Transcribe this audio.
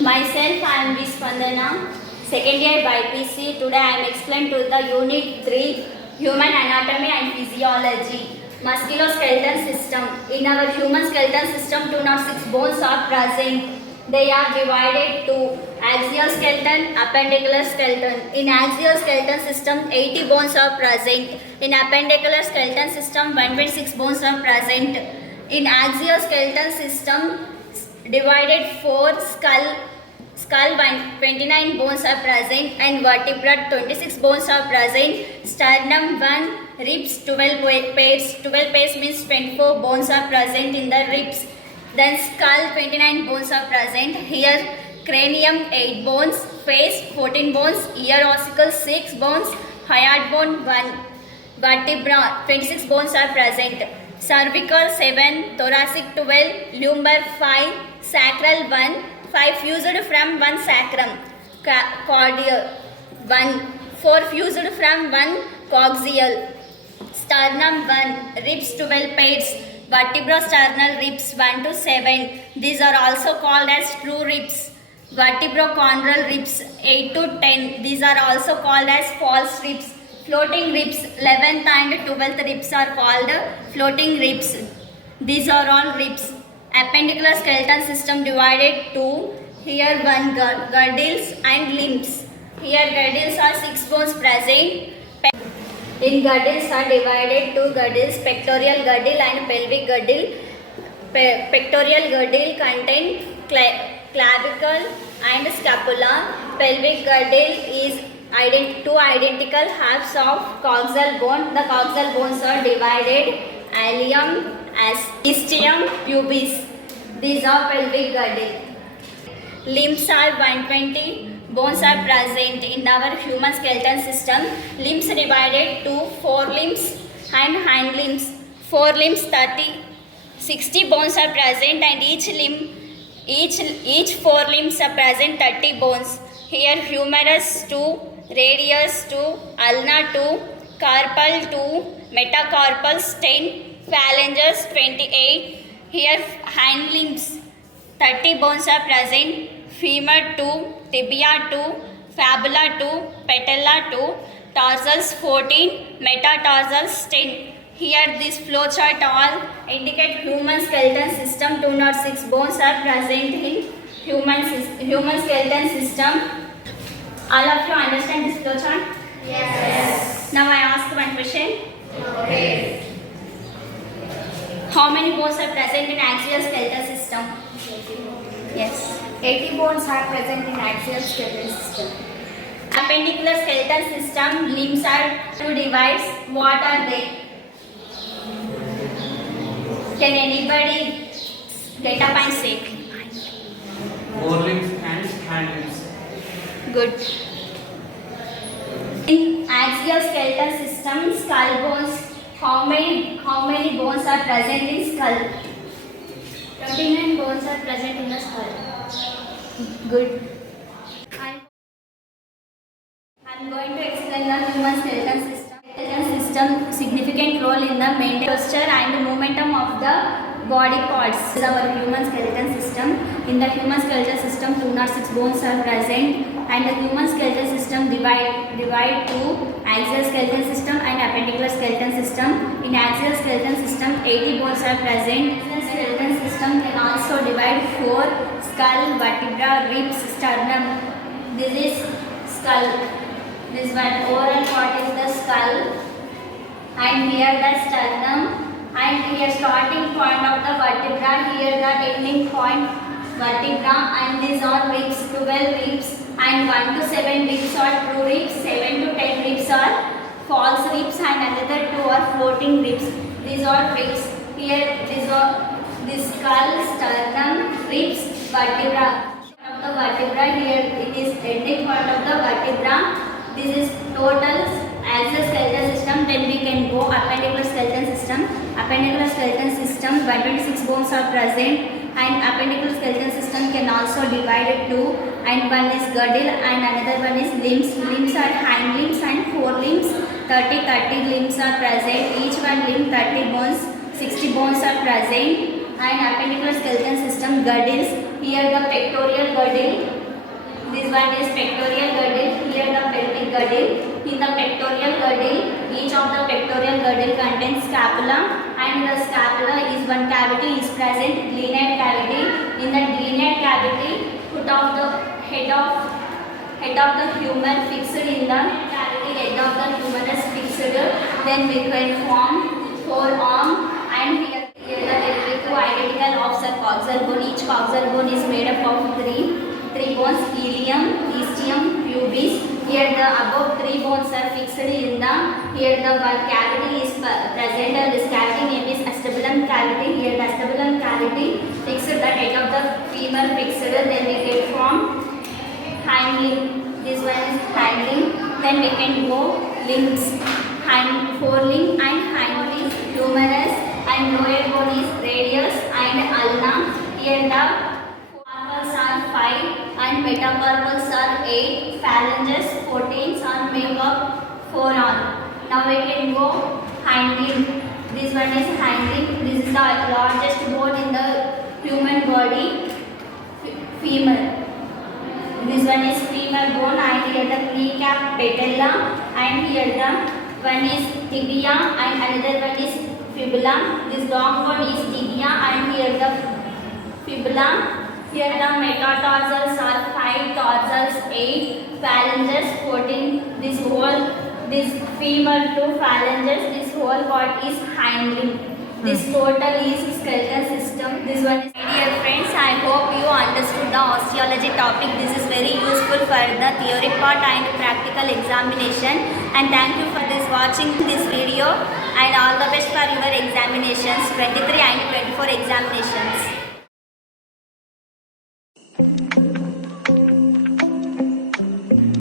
Myself, I am Vispandana, second year BPC. Today I am explained to the Unit 3, Human Anatomy and Physiology. Musculoskeletal system. In our human skeletal system, 206 bones are present. They are divided to axial skeleton, appendicular skeleton. In axial skeleton system, 80 bones are present. In appendicular skeleton system, 126 bones are present. In axial skeleton system, divided 4 skull 29 bones are present and vertebra 26 bones are present. Sternum 1, ribs 12 pairs. 12 pairs means 24 bones are present in the ribs. Then skull 29 bones are present. Here cranium 8 bones, face 14 bones, ear ossicle 6 bones, hyoid bone 1, vertebra 26 bones are present. Cervical 7, thoracic 12, lumbar 5, sacral 1, 5 fused from 1 sacrum, cordial 1, 4 fused from 1 coaxial, sternum 1, ribs 12 pairs, vertebrosternal ribs 1 to 7. These are also called as true ribs. Vertebrochondral ribs 8 to 10. These are also called as false ribs. Floating ribs 11th and 12th ribs are called floating ribs. These are all ribs. Appendicular skeleton system divided to here one girdles and limbs. Here girdles are 6 bones present. In girdles are divided to girdles, pectoral girdle and pelvic girdle. Pectoral girdle contain clavicle and scapula. Pelvic girdle is two identical halves of coxal bone. The coxal bones are divided ilium, ischium, pubis. These are pelvic girdle. Limbs are 120 bones are present in our human skeleton system. Limbs divided to forelimbs and hind limbs. Forelimbs 60 bones are present and each forelimbs are present 30 bones. Here humerus 2, radius 2, ulna 2, carpal 2, metacarpals 10, phalanges 28. Here hind limbs 30 bones are present. Femur 2, tibia 2, fibula 2, patella 2, tarsals 14, metatarsals 10. Here this flowchart all indicate human skeleton system. 206 bones are present in human skeleton system. All of you understand this flowchart? Yes. Now I ask one question. Okay. How many bones are present in axial skeletal system? Yes. 80 bones are present in axial skeletal system. Appendicular skeletal system, limbs are two divides. What are they? Can anybody get up and say? Forelimbs and hind limbs. Good. In axial skeletal system, skull bones, how many bones are present in skull? 29 bones are present in the skull. Good. I'm going to explain the human skeleton system. Skeleton system significant role in the maintenance posture and momentum of the body parts. This is our human skeleton system. In the human skeleton system, 206 bones are present, and the human skeleton system divide to axial skeleton system and appendicular skeleton system. In axial skeleton system, 80 bones are present. Skeleton system can also divide 4 skull, vertebra, ribs, sternum. This is skull. This one oral part is the skull, and here the sternum, and here starting point of the vertebra, here the ending point vertebra, and these are ribs, 12 ribs, and 1 to 7 ribs are true ribs, 7 to 10 ribs are false ribs, and another 2 are floating ribs. These are ribs. Here this skull, sternum, ribs, vertebra. Of the vertebra, here it is ending point of the vertebra. This is total axial skeletal system. Then we can go appendicular skeleton system. Appendicular skeleton system, 126 bones are present, and appendicular skeleton system can also divide it two, and one is girdle and another one is limbs. Limbs are hind limbs and forelimbs. 30 limbs are present. Each one limb 30 bones. 60 bones are present. And appendicular skeleton system girdles. Here the pectoral girdle one is pectoral girdle. Here the pelvic girdle. In the pectoral girdle, each of the pectoral girdle contains scapula, and the scapula is one cavity is present, glenoid cavity. In the glenoid cavity, foot of the head of the human fixed in the cavity. Head of the human is fixed. Then we can form forearm, and here there will be two identical of the coxal bone. Each coxal bone is made up of three bones: ilium, ischium, pubis. Here the above three bones are fixed in the, here the one cavity is present. This cavity name is acetabulum cavity. Here the acetabulum cavity fixed the head of the femur fixed. Then we get from hindling. This one is hindling. Then we can go limbs. Forelimb and hind limb, humerus, and lower bone is radius and ulna. Here the carpals are 5 and metacarpals are 8. Phalanges 14 are make up forearm. Now we can go hind limb. This one is hind limb. This is the largest bone in the human body, femur. This one is femur bone, and here the kneecap patella, and here the one is tibia, and another one is fibula. This long bone is tibia, and here the fibula. Here the metatarsals are 5, tarsals 8, phalanges 14. This femur to phalanges, this whole part is hind limb. This total is skeletal system. This one is, dear friends, I hope you understood the osteology topic. This is very useful for the theory part and practical examination. And thank you for watching this video, and all the best for your examinations, 23 and 24 examinations.